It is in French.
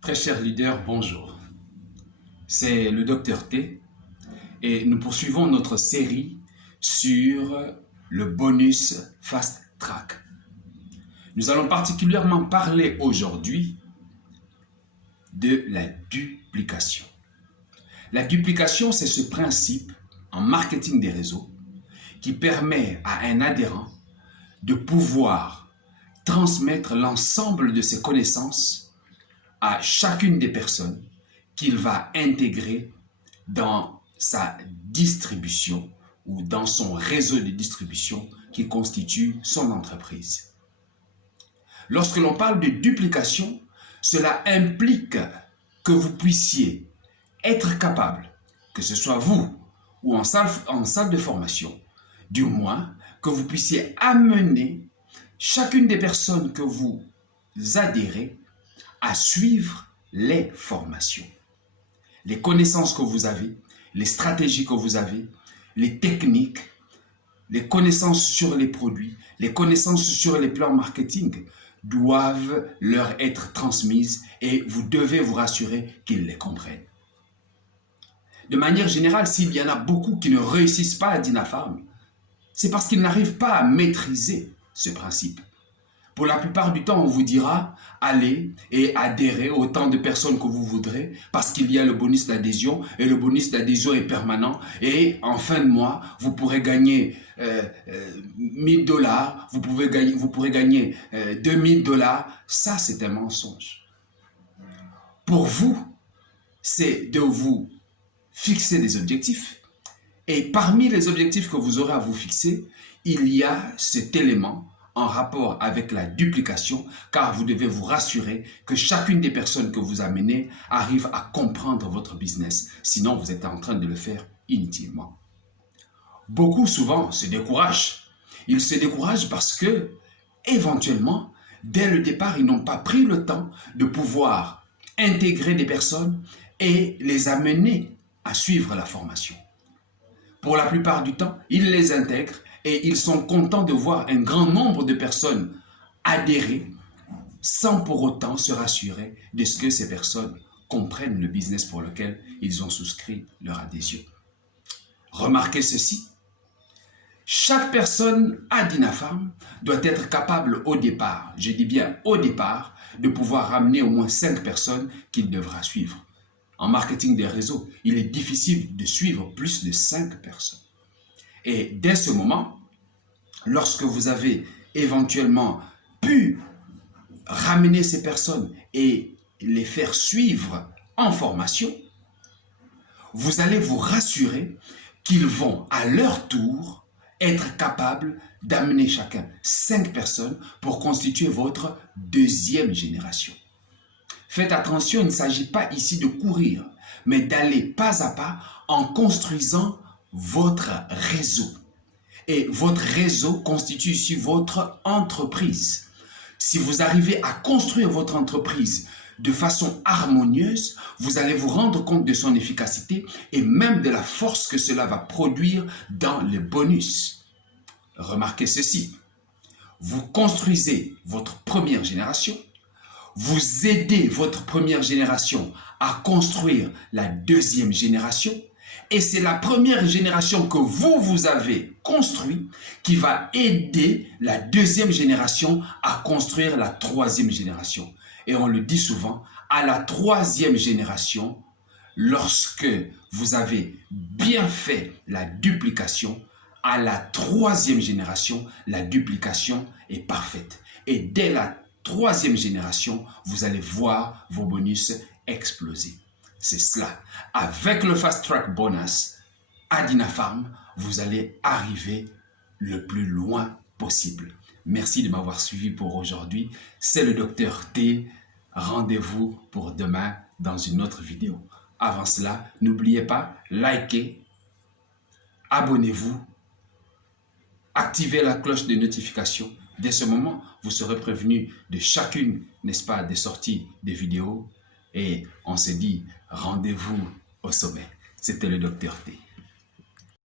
Très cher leader, bonjour. C'est le docteur T et nous poursuivons notre série sur le bonus Fast Track. Nous allons particulièrement parler aujourd'hui de la duplication. La duplication, c'est ce principe en marketing des réseaux qui permet à un adhérent de pouvoir transmettre l'ensemble de ses connaissances à chacune des personnes qu'il va intégrer dans sa distribution ou dans son réseau de distribution qui constitue son entreprise. Lorsque l'on parle de duplication, cela implique que vous puissiez être capable, que ce soit vous ou en salle de formation, du moins que vous puissiez amener chacune des personnes que vous adhérez à suivre les formations. Les connaissances que vous avez, les stratégies que vous avez, les techniques, les connaissances sur les produits, les connaissances sur les plans marketing doivent leur être transmises et vous devez vous rassurer qu'ils les comprennent. De manière générale, s'il y en a beaucoup qui ne réussissent pas à Dinafarm, c'est parce qu'ils n'arrivent pas à maîtriser ce principe. Pour la plupart du temps, on vous dira allez et adhérez autant de personnes que vous voudrez parce qu'il y a le bonus d'adhésion et le bonus d'adhésion est permanent et en fin de mois, vous pourrez gagner 1 000 $, vous pourrez gagner 2 000 $. Ça, c'est un mensonge. Pour vous, c'est de vous fixer des objectifs et parmi les objectifs que vous aurez à vous fixer, il y a cet élément en rapport avec la duplication, car vous devez vous rassurer que chacune des personnes que vous amenez arrive à comprendre votre business, sinon vous êtes en train de le faire inutilement. Beaucoup souvent se découragent. Ils se découragent parce que, éventuellement, dès le départ, ils n'ont pas pris le temps de pouvoir intégrer des personnes et les amener à suivre la formation. Pour la plupart du temps, ils les intègrent et ils sont contents de voir un grand nombre de personnes adhérer sans pour autant se rassurer de ce que ces personnes comprennent le business pour lequel ils ont souscrit leur adhésion. Remarquez ceci, chaque personne à Dinafarm doit être capable au départ, je dis bien au départ, de pouvoir ramener au moins 5 personnes qu'il devra suivre. En marketing des réseaux, il est difficile de suivre plus de 5 personnes. Et dès ce moment, lorsque vous avez éventuellement pu ramener ces personnes et les faire suivre en formation, vous allez vous rassurer qu'ils vont à leur tour être capables d'amener chacun 5 personnes pour constituer votre deuxième génération. Faites attention, il ne s'agit pas ici de courir, mais d'aller pas à pas en construisant votre réseau. Et votre réseau constitue ici votre entreprise. Si vous arrivez à construire votre entreprise de façon harmonieuse, vous allez vous rendre compte de son efficacité et même de la force que cela va produire dans les bonus. Remarquez ceci, vous construisez votre première génération, vous aidez votre première génération à construire la deuxième génération, et c'est la première génération que vous avez construite qui va aider la deuxième génération à construire la troisième génération. Et on le dit souvent, à la troisième génération, lorsque vous avez bien fait la duplication, à la troisième génération, la duplication est parfaite. Et dès la troisième génération, vous allez voir vos bonus exploser. C'est cela. Avec le Fast Track Bonus à Dinafarm, vous allez arriver le plus loin possible. Merci de m'avoir suivi pour aujourd'hui. C'est le docteur T. Rendez-vous pour demain dans une autre vidéo. Avant cela, n'oubliez pas, likez, abonnez-vous, activez la cloche de notification. Dès ce moment, vous serez prévenu de chacune, n'est-ce pas, des sorties des vidéos. Et on se dit rendez-vous au sommet. C'était le docteur T.